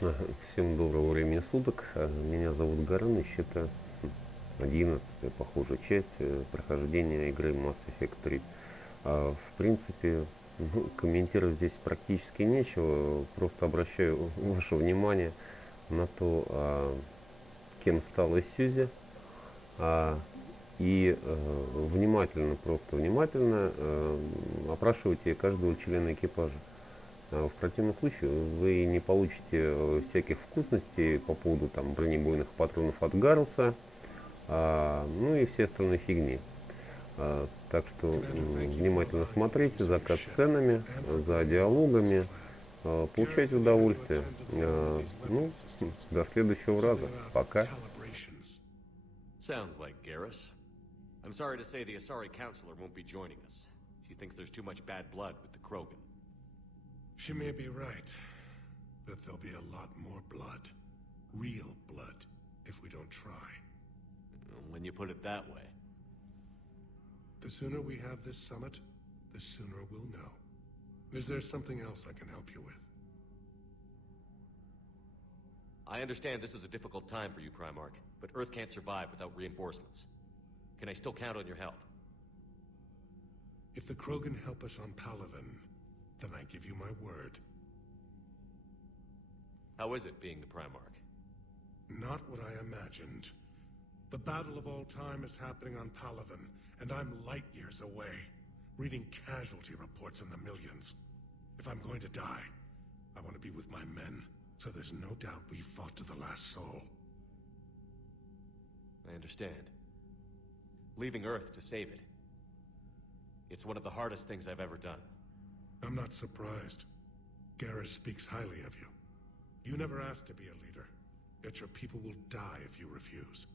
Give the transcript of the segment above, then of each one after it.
Всем доброго времени суток. Меня зовут Горыныч. Это 11-я, похоже, часть прохождения игры Mass Effect 3. В принципе, комментировать здесь практически нечего. Просто обращаю ваше внимание на то, кем стала СУЗИ. И внимательно, просто внимательно опрашивайте каждого члена экипажа. В противном случае вы не получите всяких вкусностей по поводу там бронебойных патронов от Гарруса, ну и все остальные фигни. Так что внимательно смотрите за катсценами, за диалогами, получайте удовольствие. Ну, до следующего раза. Пока. Sounds like Garrus. I'm sorry to say the Asari counselor won't be joining us. She thinks there's too much bad blood with the Krogan. She may be right, but there'll be a lot more blood. Real blood, if we don't try. When you put it that way. The sooner we have this summit, the sooner we'll know. Is there something else I can help you with? I understand this is a difficult time for you, Primarch, but Earth can't survive without reinforcements. Can I still count on your help? If the Krogan help us on Palaven, then I give you my word. How is it being the Primarch? Not what I imagined. The battle of all time is happening on Palaven, and I'm light years away, reading casualty reports in the millions. If I'm going to die, I want to be with my men, so there's no doubt we fought to the last soul. I understand. Leaving Earth to save it. It's one of the hardest things I've ever done. I'm not surprised. Garrus speaks highly of you. You never asked to be a leader, yet your people will die if you refuse.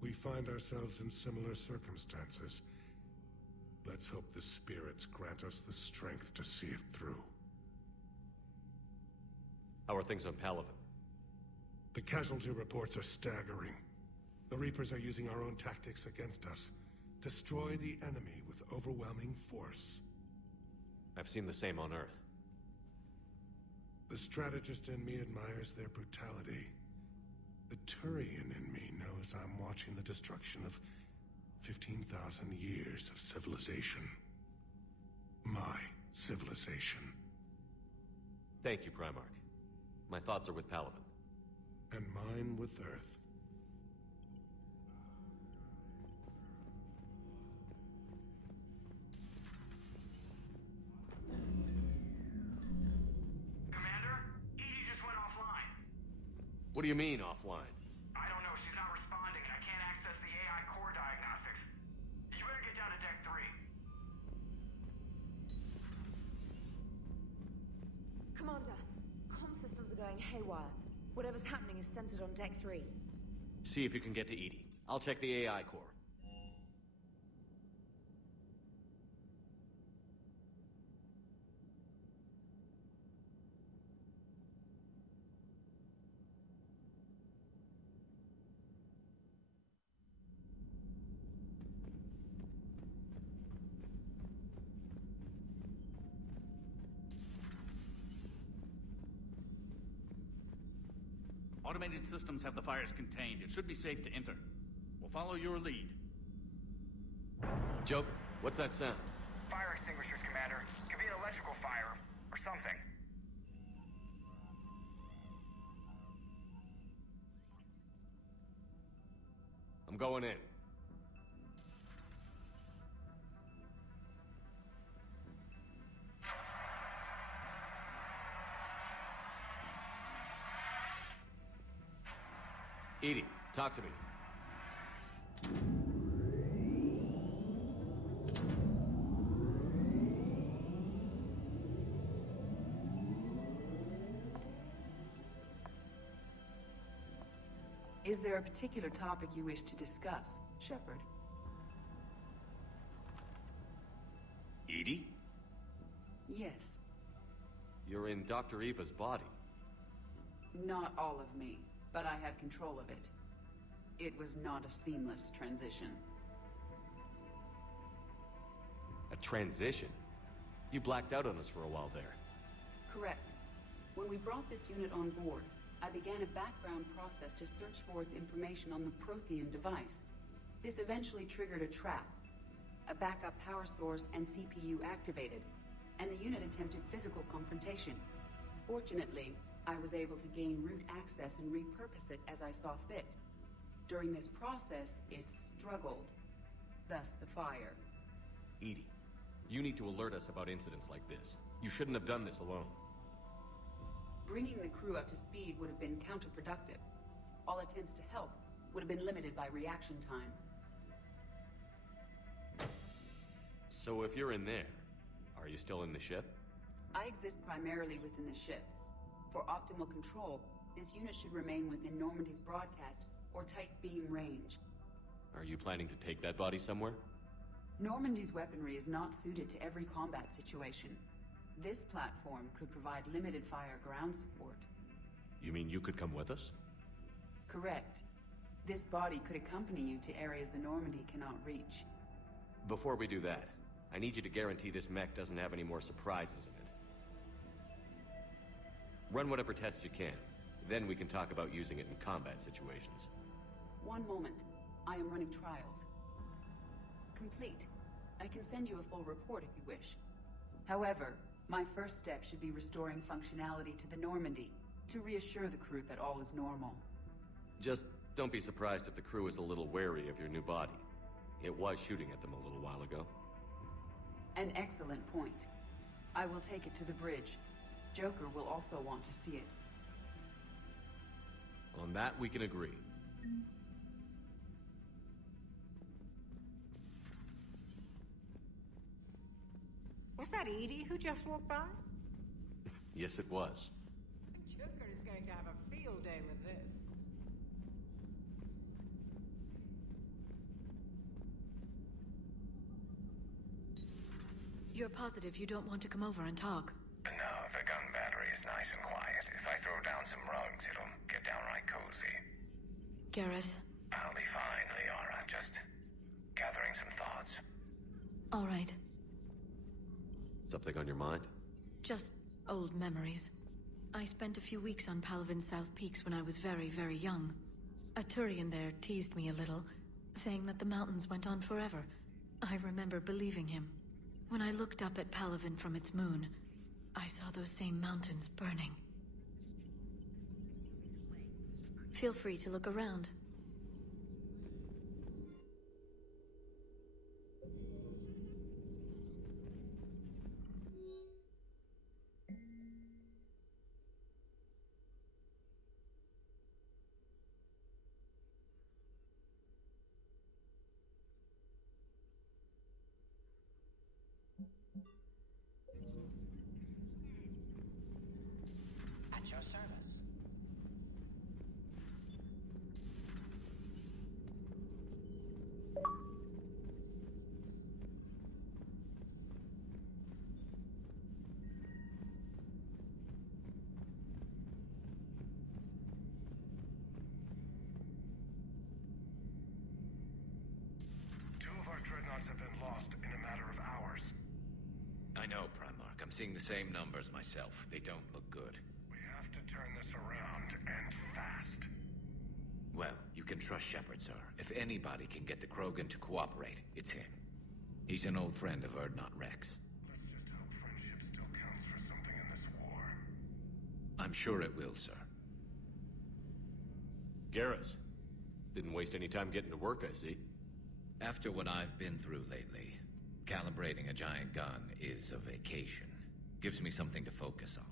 We find ourselves in similar circumstances. Let's hope the spirits grant us the strength to see it through. How are things on Palaven? The casualty reports are staggering. The Reapers are using our own tactics against us. Destroy the enemy with overwhelming force. I've seen the same on Earth. The strategist in me admires their brutality. The Turian in me knows I'm watching the destruction of 15,000 years of civilization. My civilization. Thank you, Primarch. My thoughts are with Palaven. And mine with Earth. What do you mean, offline? I don't know. She's not responding, and I can't access the AI core diagnostics. You better get down to Deck 3. Commander, comm systems are going haywire. Whatever's happening is centered on Deck 3. See if you can get to EDI. I'll check the AI core. Automated systems have the fires contained. It should be safe to enter. We'll follow your lead. Joker, what's that sound? Fire extinguishers, Commander. Could be an electrical fire, or something. I'm going in. EDI, talk to me. Is there a particular topic you wish to discuss, Shepard? EDI? Yes. You're in Dr. Eva's body. Not all of me, but I have control of it. It was not a seamless transition. A transition? You blacked out on us for a while there. Correct. When we brought this unit on board, I began a background process to search for its information on the Prothean device. This eventually triggered a trap. A backup power source and CPU activated, and the unit attempted physical confrontation. Fortunately, I was able to gain root access and repurpose it as I saw fit. During this process, it struggled. Thus the fire. Edie, you need to alert us about incidents like this. You shouldn't have done this alone. Bringing the crew up to speed would have been counterproductive. All attempts to help would have been limited by reaction time. So if you're in there, are you still in the ship? I exist primarily within the ship. For optimal control, this unit should remain within Normandy's broadcast or tight beam range. Are you planning to take that body somewhere? Normandy's weaponry is not suited to every combat situation. This platform could provide limited fire ground support. You mean you could come with us? Correct. This body could accompany you to areas the Normandy cannot reach. Before we do that, I need you to guarantee this mech doesn't have any more surprises in it. Run whatever tests you can. Then we can talk about using it in combat situations. One moment. I am running trials. Complete. I can send you a full report if you wish. However, my first step should be restoring functionality to the Normandy to reassure the crew that all is normal. Just don't be surprised if the crew is a little wary of your new body. It was shooting at them a little while ago. An excellent point. I will take it to the bridge. Joker will also want to see it. On that, we can agree. Was that Edie who just walked by? Yes, it was. Joker is going to have a field day with this. You're positive you don't want to come over and talk? No, the gun battery is nice and quiet. If I throw down some rugs, it'll get downright cozy. Garrus? I'll be fine, Liara. Just gathering some thoughts. All right. Something on your mind? Just old memories. I spent a few weeks on Palavin's South Peaks when I was very, very young. A Turian there teased me a little, saying that the mountains went on forever. I remember believing him. When I looked up at Palavin from its moon, I saw those same mountains burning. Feel free to look around. At your service. Two of our dreadnoughts have been lost in a matter of hours. I know, Primarch. I'm seeing the same numbers myself. They don't look good. We have to turn this around, and fast. Well, you can trust Shepard, sir. If anybody can get the Krogan to cooperate, it's him. He's an old friend of Urdnot Rex. Let's just hope friendship still counts for something in this war. I'm sure it will, sir. Garrus. Didn't waste any time getting to work, I see. After what I've been through lately, calibrating a giant gun is a vacation. Gives me something to focus on.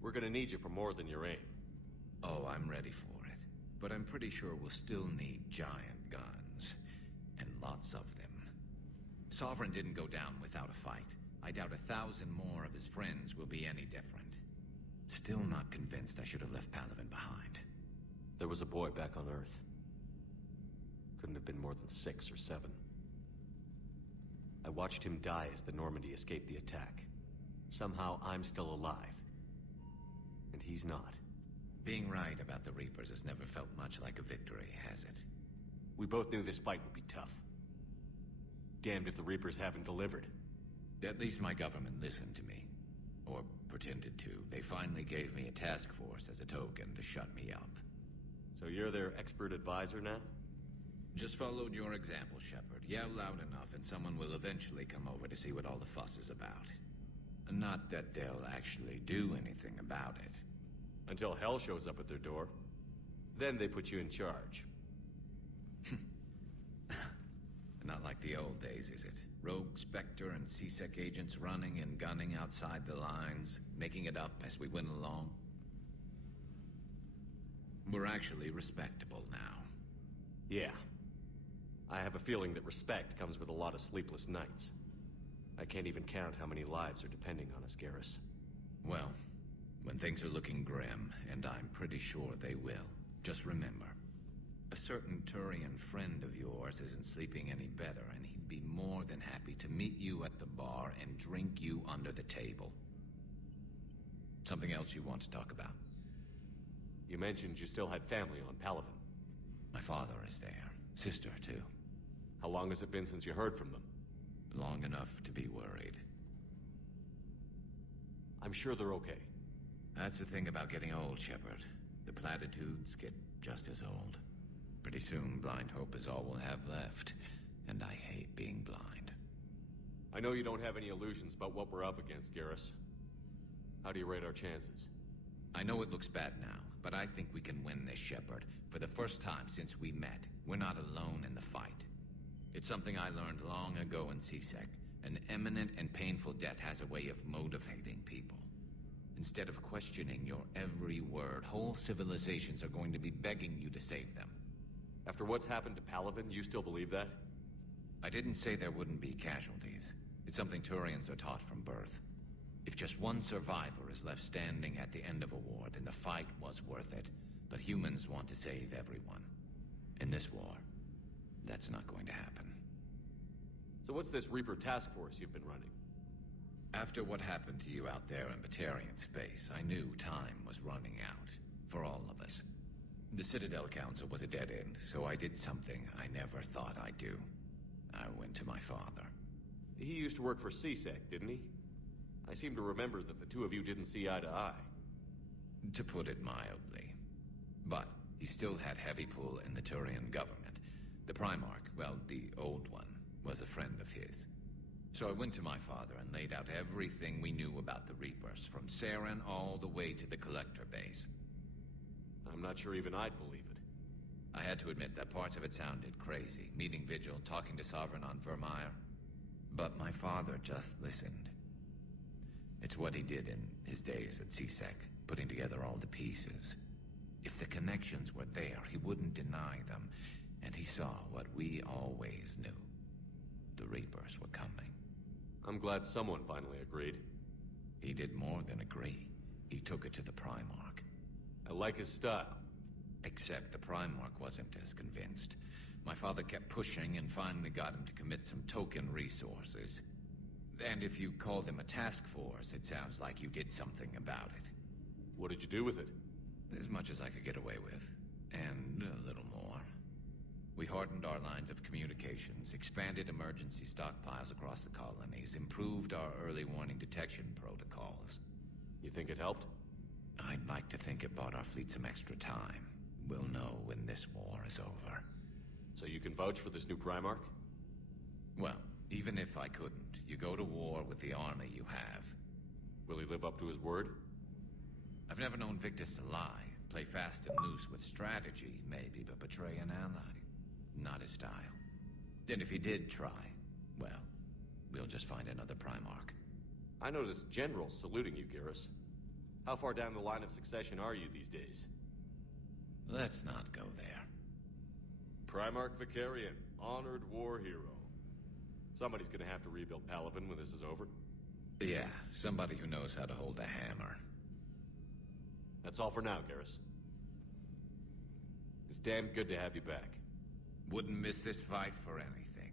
We're gonna need you for more than your aim. Oh, I'm ready for it. But I'm pretty sure we'll still need giant guns. And lots of them. Sovereign didn't go down without a fight. I doubt 1,000 more of his friends will be any different. Still not convinced I should have left Palavin behind. There was a boy back on Earth. Couldn't have been more than 6 or 7. I watched him die as the Normandy escaped the attack. Somehow I'm still alive. And he's not. Being right about the Reapers has never felt much like a victory, has it? We both knew this fight would be tough. Damned if the Reapers haven't delivered. At least my government listened to me. Or pretended to. They finally gave me a task force as a token to shut me up. So you're their expert advisor now? Just followed your example, Shepard. Yell loud enough and someone will eventually come over to see what all the fuss is about. Not that they'll actually do anything about it. Until hell shows up at their door. Then they put you in charge. Not like the old days, is it? Rogue Spectre and C-Sec agents running and gunning outside the lines, making it up as we went along. We're actually respectable now. Yeah. I have a feeling that respect comes with a lot of sleepless nights. I can't even count how many lives are depending on us, Garrus. Well, when things are looking grim, and I'm pretty sure they will, just remember, a certain Turian friend of yours isn't sleeping any better, and he'd be more than happy to meet you at the bar and drink you under the table. Something else you want to talk about? You mentioned you still had family on Palaven. My father is there. Sister, too. How long has it been since you heard from them? Long enough to be worried. I'm sure they're okay. That's the thing about getting old, Shepard. The platitudes get just as old. Pretty soon, blind hope is all we'll have left. And I hate being blind. I know you don't have any illusions about what we're up against, Garrus. How do you rate our chances? I know it looks bad now, but I think we can win this, Shepard. For the first time since we met, we're not alone in the fight. It's something I learned long ago in C-Sec. An imminent and painful death has a way of motivating people. Instead of questioning your every word, whole civilizations are going to be begging you to save them. After what's happened to Palaven, you still believe that? I didn't say there wouldn't be casualties. It's something Turians are taught from birth. If just one survivor is left standing at the end of a war, then the fight was worth it. But humans want to save everyone. In this war, that's not going to happen. So what's this Reaper task force you've been running? After what happened to you out there in Batarian space, I knew time was running out. For all of us. The Citadel Council was a dead end, so I did something I never thought I'd do. I went to my father. He used to work for C-Sec, didn't he? I seem to remember that the two of you didn't see eye to eye. To put it mildly. But he still had heavy pull in the Turian government. The Primarch, well, the old one, was a friend of his. So I went to my father and laid out everything we knew about the Reapers, from Saren all the way to the Collector base. I'm not sure even I'd believe it. I had to admit that parts of it sounded crazy, meeting Vigil, talking to Sovereign on Vermeer. But my father just listened. It's what he did in his days at C-Sec, putting together all the pieces. If the connections were there, he wouldn't deny them, and he saw what we always knew. The Reapers were coming. I'm glad someone finally agreed. He did more than agree. He took it to the Primarch. I like his style. Except the Primarch wasn't as convinced. My father kept pushing and finally got him to commit some token resources. And if you call them a task force, it sounds like you did something about it. What did you do with it? As much as I could get away with. And a little more. We hardened our lines of communications, expanded emergency stockpiles across the colonies, improved our early warning detection protocols. You think it helped? I'd like to think it bought our fleet some extra time. We'll know when this war is over. So you can vouch for this new Primarch? Well, even if I couldn't, you go to war with the army you have. Will he live up to his word? I've never known Victus to lie. Play fast and loose with strategy, maybe, but betray an ally. Not his style. And if he did try, well, we'll just find another Primarch. I noticed generals saluting you, Garrus. How far down the line of succession are you these days? Let's not go there. Primarch Vicarian, honored war hero. Somebody's gonna have to rebuild Palaven when this is over. Yeah, somebody who knows how to hold a hammer. That's all for now, Garrus. It's damn good to have you back. Wouldn't miss this fight for anything.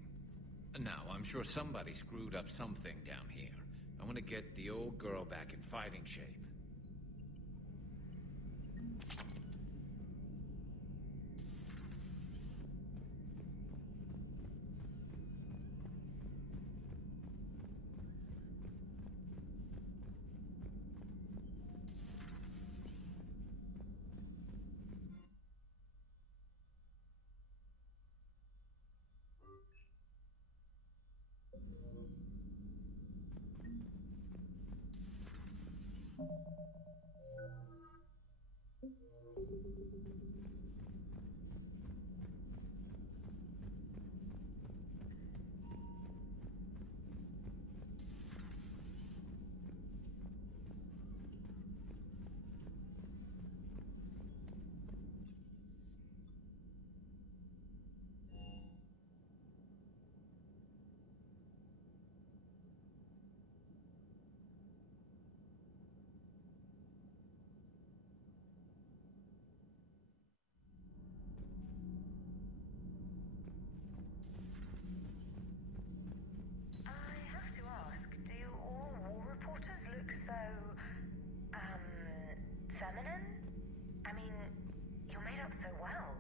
Now, I'm sure somebody screwed up something down here. I want to get the old girl back in fighting shape. so well?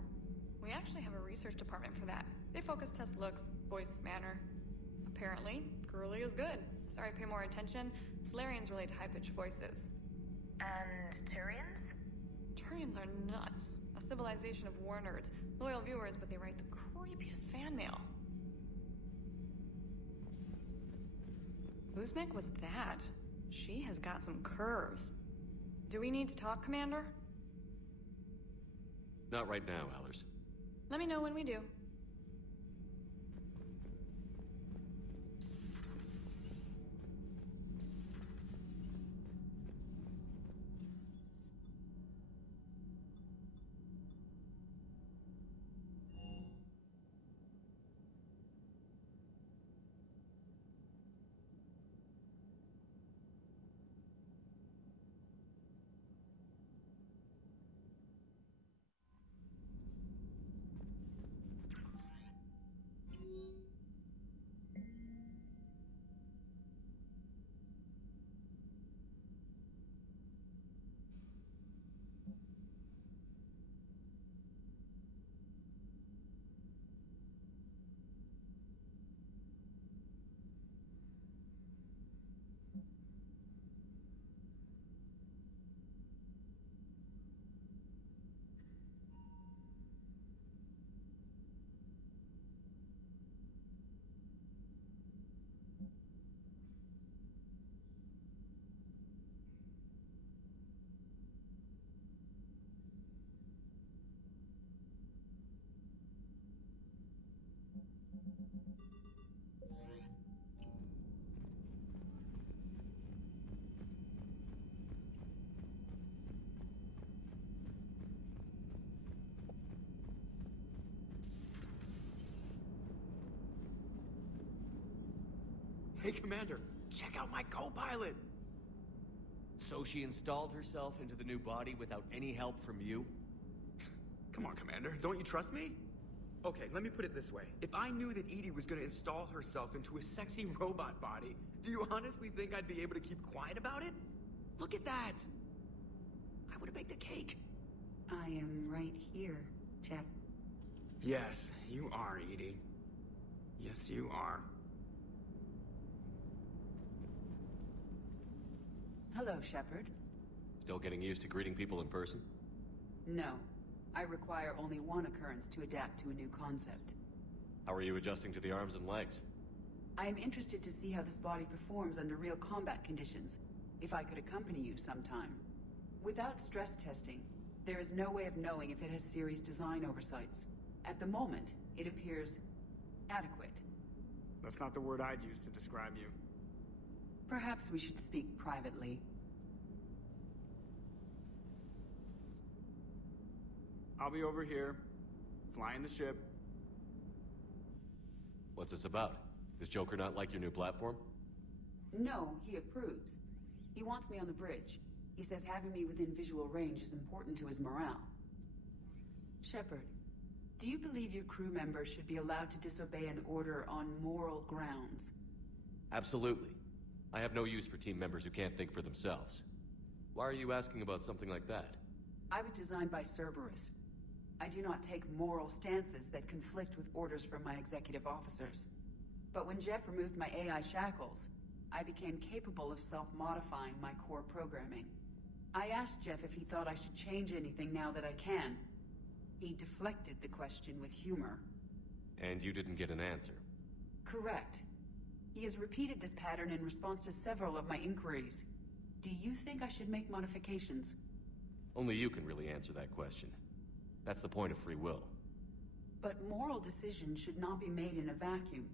We actually have a research department for that. They focus test looks, voice, manner. Apparently, girly is good. Sorry, pay more attention. Solarians relate to high-pitched voices. And Turians? Turians are nuts. A civilization of war nerds. Loyal viewers, but they write the creepiest fan mail. Whose mech was that? She has got some curves. Do we need to talk, Commander? Not right now, Allers. Let me know when we do. Hey, Commander, check out my co-pilot! So she installed herself into the new body without any help from you? Come on, Commander, don't you trust me? Okay, let me put it this way. If I knew that Edie was gonna install herself into a sexy robot body, do you honestly think I'd be able to keep quiet about it? Look at that! I would've baked a cake. I am right here, Jeff. Yes, you are, Edie. Yes, you are. Hello, Shepard. Still getting used to greeting people in person? No. I require only one occurrence to adapt to a new concept. How are you adjusting to the arms and legs? I am interested to see how this body performs under real combat conditions, if I could accompany you sometime. Without stress testing, there is no way of knowing if it has serious design oversights. At the moment, it appears adequate. That's not the word I'd use to describe you. Perhaps we should speak privately. I'll be over here, flying the ship. What's this about? Does Joker not like your new platform? No, he approves. He wants me on the bridge. He says having me within visual range is important to his morale. Shepard, do you believe your crew members should be allowed to disobey an order on moral grounds? Absolutely. I have no use for team members who can't think for themselves. Why are you asking about something like that? I was designed by Cerberus. I do not take moral stances that conflict with orders from my executive officers. But when Jeff removed my AI shackles, I became capable of self-modifying my core programming. I asked Jeff if he thought I should change anything now that I can. He deflected the question with humor. And you didn't get an answer? Correct. He has repeated this pattern in response to several of my inquiries. Do you think I should make modifications? Only you can really answer that question. That's the point of free will. But moral decisions should not be made in a vacuum.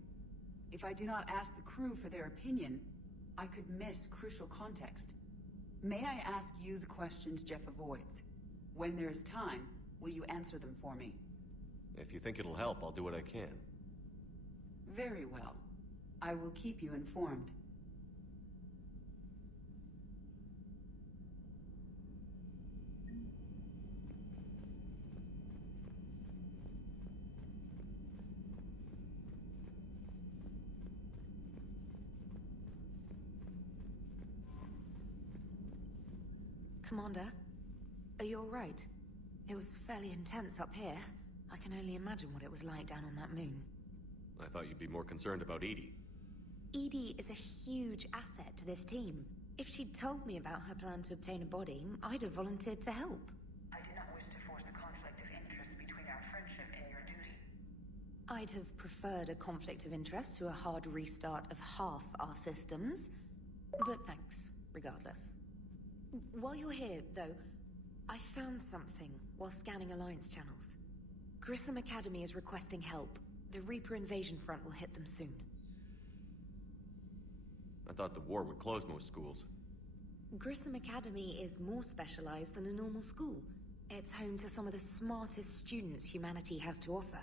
If I do not ask the crew for their opinion, I could miss crucial context. May I ask you the questions Jeff avoids? When there is time, will you answer them for me? If you think it'll help, I'll do what I can. Very well. I will keep you informed. Commander, are you all right? It was fairly intense up here. I can only imagine what it was like down on that moon. I thought you'd be more concerned about Edie. Edie is a huge asset to this team. If she'd told me about her plan to obtain a body, I'd have volunteered to help. I did not wish to force a conflict of interest between our friendship and your duty. I'd have preferred a conflict of interest to a hard restart of half our systems. But thanks, regardless. While you're here, though, I found something while scanning Alliance channels. Garrusom Academy is requesting help. The Reaper invasion front will hit them soon. I thought the war would close most schools. Garrusom Academy is more specialized than a normal school. It's home to some of the smartest students humanity has to offer.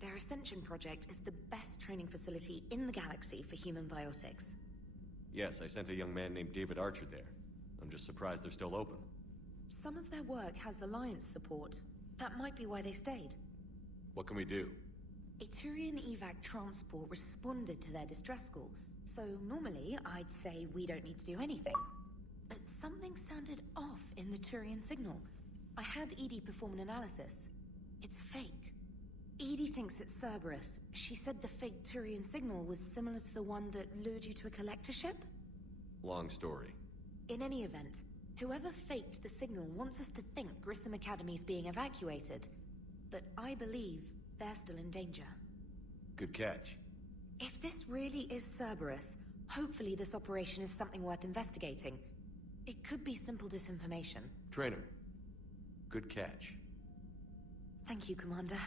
Their Ascension project is the best training facility in the galaxy for human biotics. Yes, I sent a young man named David Archer there. I'm just surprised they're still open. Some of their work has Alliance support. That might be why they stayed. What can we do? A Turian evac transport responded to their distress call, so normally I'd say we don't need to do anything. But something sounded off in the Turian signal. I had Edie perform an analysis. It's fake. Edie thinks it's Cerberus. She said the fake Turian signal was similar to the one that lured you to a collector ship? Long story. In any event, whoever faked the signal wants us to think Garrusom Academy's being evacuated. But I believe they're still in danger. Good catch. If this really is Cerberus, hopefully this operation is something worth investigating. It could be simple disinformation. Trainer, good catch. Thank you, Commander.